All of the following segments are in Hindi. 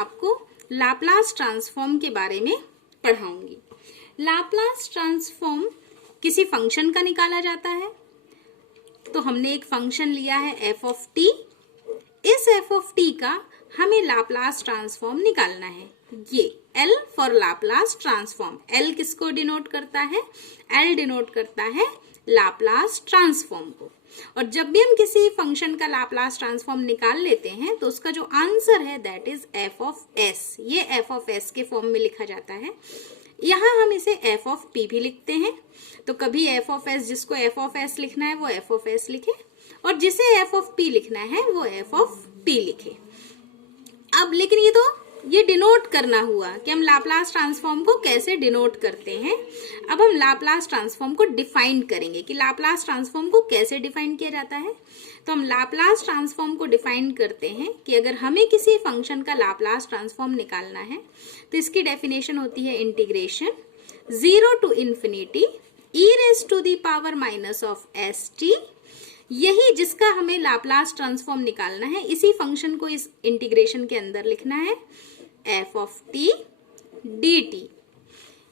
आपको लाप्लास ट्रांसफॉर्म के बारे में पढ़ाऊंगी। लाप्लास ट्रांसफॉर्म किसी फंक्शन का निकाला जाता है। तो हमने एक फंक्शन लिया है एफ ऑफ टी। इस एफ ऑफ टी का हमें लाप्लास ट्रांसफॉर्म निकालना है। ये L for Laplace transform, L किसको डिनोट करता है? एल डिनोट करता है लाप्लास ट्रांसफॉर्म को। और जब भी हम किसी फंक्शन का लाप्लास ट्रांसफॉर्म निकाल लेते हैं तो उसका जो आंसर है that is F of S. ये एफ ऑफ एस के फॉर्म में लिखा जाता है। यहाँ हम इसे एफ ऑफ पी भी लिखते हैं। तो कभी एफ ऑफ एस, जिसको एफ ऑफ एस लिखना है वो एफ ऑफ एस लिखे, और जिसे एफ ऑफ पी लिखना है वो एफ ऑफ पी लिखे। अब लेकिन ये डिनोट करना हुआ कि हम लाप्लास ट्रांसफॉर्म को कैसे डिनोट करते हैं। अब हम लाप्लास ट्रांसफॉर्म को डिफाइन करेंगे कि लाप्लास ट्रांसफॉर्म को कैसे डिफाइन किया जाता है। तो हम लाप्लास ट्रांसफॉर्म को डिफाइन करते हैं कि अगर हमें किसी फंक्शन का लाप्लास ट्रांसफॉर्म निकालना है तो इसकी डेफिनेशन होती है integration 0 to infinity e raised to the power minus of st। यही जिसका हमें लाप्लास ट्रांसफॉर्म निकालना है, इसी फंक्शन को इस इंटीग्रेशन के अंदर लिखना है F of T D T.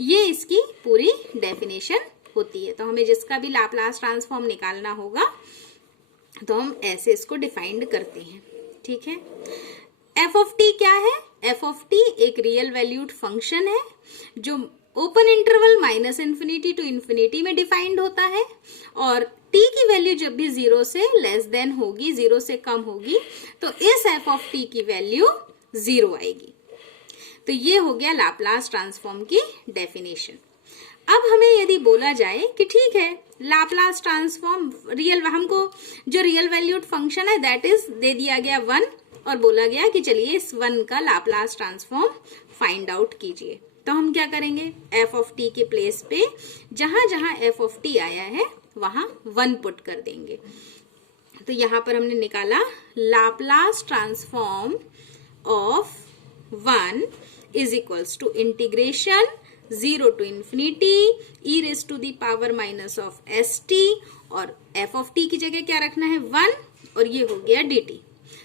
ये इसकी पूरी डेफिनेशन होती है। तो हमें जिसका भी लाप्लास ट्रांसफॉर्म निकालना होगा तो हम ऐसे इसको डिफाइंड करते हैं। ठीक है। एफ ऑफ टी क्या है? एफ ऑफ टी एक रियल वैल्यूड फंक्शन है जो ओपन इंटरवल -∞ to ∞ में डिफाइंड होता है, और t की वैल्यू जब भी 0 से लेस देन होगी, 0 से कम होगी, तो इस एफ ऑफ टी की वैल्यू 0 आएगी। तो ये हो गया लाप्लास ट्रांसफॉर्म की डेफिनेशन। अब हमें यदि बोला जाए कि ठीक है लाप्लास ट्रांसफॉर्म हमको जो रियल वैल्यूड फंक्शन है दैट इज दे दिया गया 1, और बोला गया कि चलिए इस 1 का लाप्लास ट्रांसफॉर्म फाइंड आउट कीजिए। तो हम क्या करेंगे? एफ ऑफ टी के प्लेस पे जहां जहां एफ ऑफ टी आया है वहां 1 पुट कर देंगे। तो यहां पर हमने निकाला Laplace transform of 1 is equals to integration 0 to infinity e raised to the power minus of st, और एफ ऑफ टी की जगह क्या रखना है? 1, और ये हो गया dt।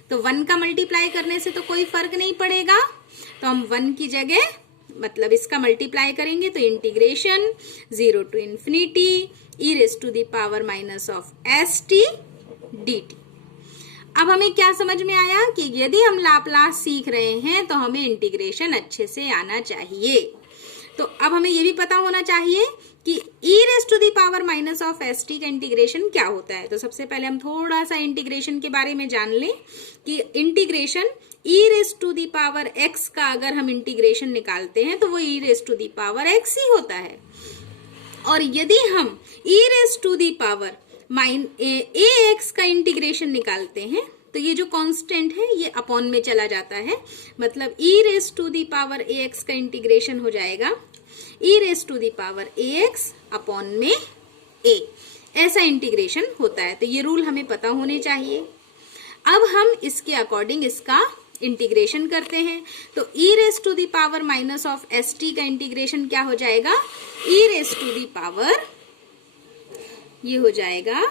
तो 1 का मल्टीप्लाई करने से तो कोई फर्क नहीं पड़ेगा, तो हम 1 की जगह मतलब इसका मल्टीप्लाई करेंगे तो integration 0 to infinity e raised to the power minus of st dt। अब हमें क्या समझ में आया कि यदि हम लाप्लास सीख रहे हैं तो हमें इंटीग्रेशन अच्छे से आना चाहिए। तो अब हमें ये भी पता होना चाहिए कि e raised to the power minus of st का इंटीग्रेशन क्या होता है। तो सबसे पहले हम थोड़ा सा इंटीग्रेशन के बारे में जान लें कि integration e raised to the power x का अगर हम इंटीग्रेशन निकालते हैं तो वो e raised to the power x ही होता है, और यदि हम e raised to the power ax का इंटीग्रेशन निकालते हैं तो ये जो कांस्टेंट है ये अपॉन में चला जाता है, मतलब e raised to the power ax का इंटीग्रेशन हो जाएगा e raised to the power ax upon में a। ऐसा इंटीग्रेशन होता है। तो ये रूल हमें पता होने चाहिए। अब हम इसके अकॉर्डिंग इसका इंटीग्रेशन करते हैं। तो e raised to the power minus of st का इंटीग्रेशन क्या हो जाएगा? e raised to the power, ये हो जाएगा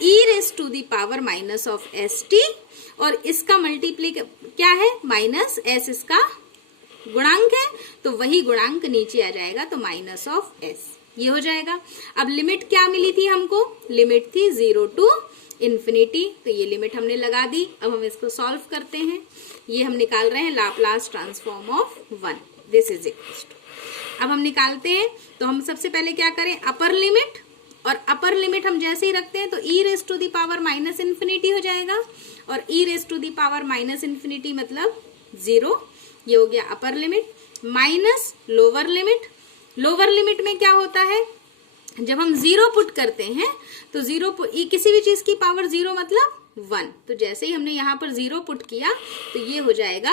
e raised to the power minus of st, और इसका मल्टीप्लाई क्या है? माइनस s इसका गुणांक है, तो वही गुणांक नीचे आ जाएगा, तो माइनस ऑफ s ये हो जाएगा। अब लिमिट क्या मिली थी हमको? लिमिट थी 0 to infinity, तो ये लिमिट हमने लगा दी। अब हम इसको सॉल्व करते हैं। ये हम निकाल रहे हैं Laplace transform of 1, this is equals to. अब हम निकालते हैं तो हम सबसे पहले क्या करें? अपर लिमिट, और अपर लिमिट हम जैसे ही रखते हैं तो e raised to the power -∞ हो जाएगा, और e raised to the power -∞ मतलब 0, ये हो गया upper limit, minus lower limit. Lower limit में क्या होता है? जब हम 0 पुट करते हैं तो 0 किसी भी चीज की पावर 0 मतलब 1, तो जैसे ही हमने यहाँ पर 0 पुट किया तो ये हो जाएगा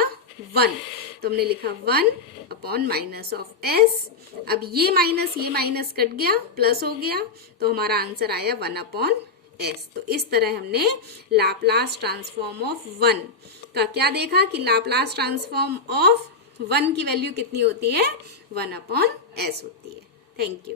1, तो हमने लिखा 1 अपॉन माइनस ऑफ s। अब ये माइनस कट गया, प्लस हो गया, तो हमारा आंसर आया 1 अपॉन s। तो इस तरह हमने लाप्लास ट्रांसफॉर्म ऑफ 1 का क्या देखा कि लाप्लास ट्रांसफॉर्म ऑफ 1 की वैल्यू कितनी होती है? 1 अपॉन s होती है। Thank you.